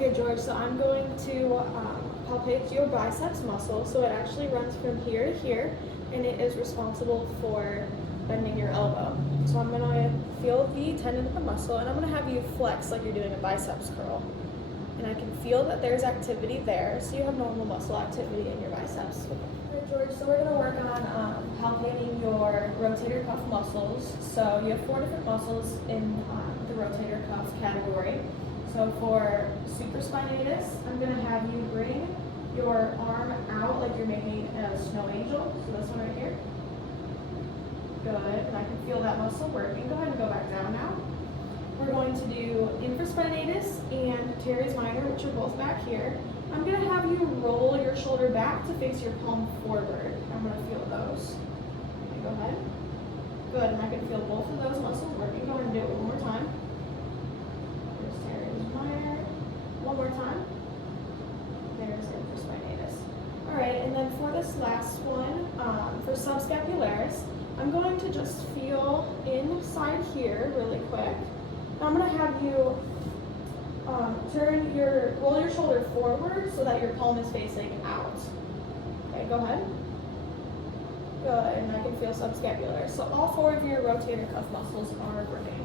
Okay, George, so I'm going to palpate your biceps muscle. So it actually runs from here to here, and it is responsible for bending your elbow. So I'm going to feel the tendon of the muscle, and I'm going to have you flex like you're doing a biceps curl. And I can feel that there's activity there, so you have normal muscle activity in your biceps. Okay, George, so we're going to work on palpating your rotator cuff muscles. So you have 4 different muscles in the rotator cuff category. So for supraspinatus, I'm going to have you bring your arm out like you're making a snow angel. So this one right here. Good, and I can feel that muscle working. Go ahead and go back down now. We're going to do infraspinatus and teres minor, which are both back here. I'm going to have you roll your shoulder back to face your palm forward. I'm going to feel those. Okay, go ahead. Good, and I can feel both of those muscles working. Go ahead and do it one more time. There's teres minor. One more time. There's infraspinatus. All right, and then for this last one, for subscapularis, I'm going to just feel inside here really quick. I'm going to have you roll your shoulder forward so that your palm is facing out. Okay, go ahead. Good, and I can feel subscapular. So all 4 of your rotator cuff muscles are working.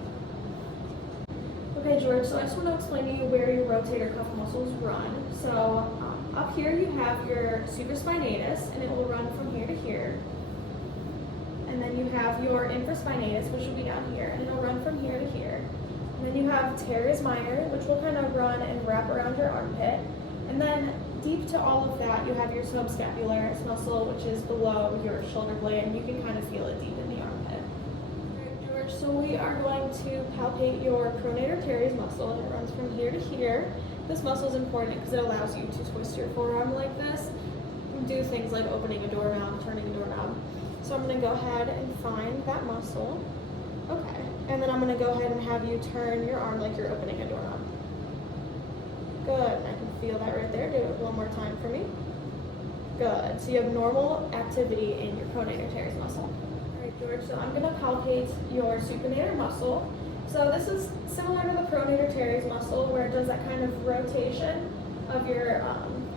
Okay, George, so I just want to explain to you where your rotator cuff muscles run. So up here you have your supraspinatus, and it will run from here to here. And then you have your infraspinatus, which will be down here, and it'll run from here to here. And then you have teres minor, which will kind of run and wrap around your armpit. And then deep to all of that, you have your subscapularis muscle, which is below your shoulder blade, and you can kind of feel it deep in the armpit. Alright, George, so we are going to palpate your pronator teres muscle, and it runs from here to here. This muscle is important because it allows you to twist your forearm like this, and do things like opening a doorknob, turning a doorknob. So I'm going to go ahead and find that muscle. Okay. And then I'm going to go ahead and have you turn your arm like you're opening a doorknob. Good. I can feel that right there. Do it one more time for me. Good. So you have normal activity in your pronator teres muscle. All right, George. So I'm going to palpate your supinator muscle. So this is similar to the pronator teres muscle, where it does that kind of rotation of your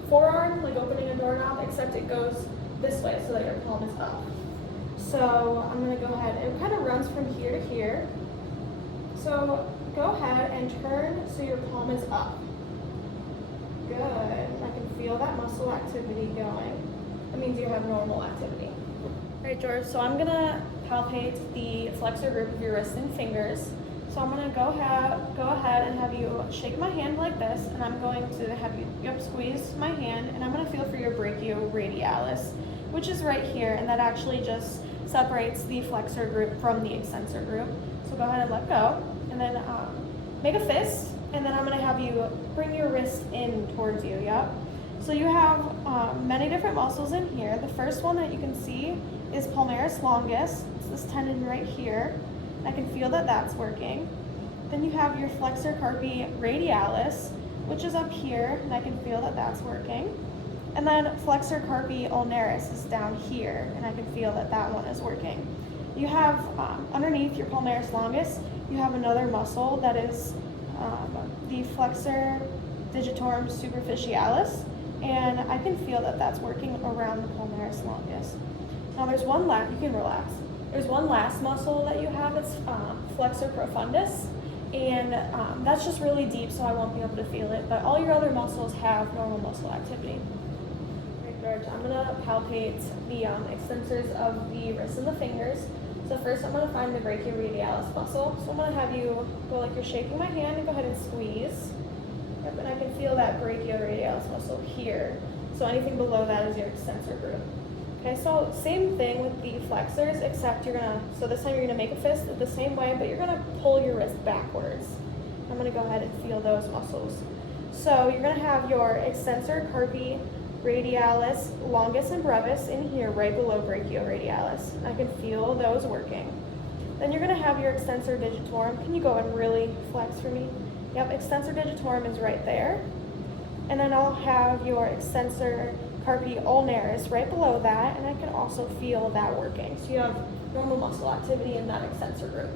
forearm, like opening a doorknob, except it goes this way so that your palm is up. So I'm going to go ahead, it kind of runs from here to here. So go ahead and turn so your palm is up. Good. I can feel that muscle activity going. That means you have normal activity. All right, George, so I'm going to palpate the flexor group of your wrists and fingers. So I'm going to go ahead and have you shake my hand like this, and I'm going to have you squeeze my hand, and I'm going to feel for your brachioradialis, which is right here, and that actually just separates the flexor group from the extensor group. So go ahead and let go, and then make a fist, and then I'm going to have you bring your wrist in towards you. Yep. So you have many different muscles in here. The first one that you can see is palmaris longus. It's this tendon right here. I can feel that that's working. Then you have your flexor carpi radialis, which is up here, and I can feel that that's working. And then flexor carpi ulnaris is down here, and I can feel that that one is working. You have underneath your palmaris longus, you have another muscle that is the flexor digitorum superficialis, and I can feel that that's working around the palmaris longus. Now there's one last, you can relax. There's one last muscle that you have, it's flexor profundus, and that's just really deep, so I won't be able to feel it, but all your other muscles have normal muscle activity. I'm going to palpate the extensors of the wrists and the fingers. So first I'm going to find the brachioradialis muscle. So I'm going to have you go like you're shaking my hand and go ahead and squeeze. Yep, and I can feel that brachioradialis muscle here. So anything below that is your extensor group. Okay, so same thing with the flexors, except so this time you're going to make a fist the same way, but you're going to pull your wrist backwards. I'm going to go ahead and feel those muscles. So you're going to have your extensor carpi radialis, longus, and brevis in here right below brachioradialis. I can feel those working. Then you're going to have your extensor digitorum. Can you go and really flex for me? Yep, extensor digitorum is right there. And then I'll have your extensor carpi ulnaris right below that, and I can also feel that working. So you have normal muscle activity in that extensor group.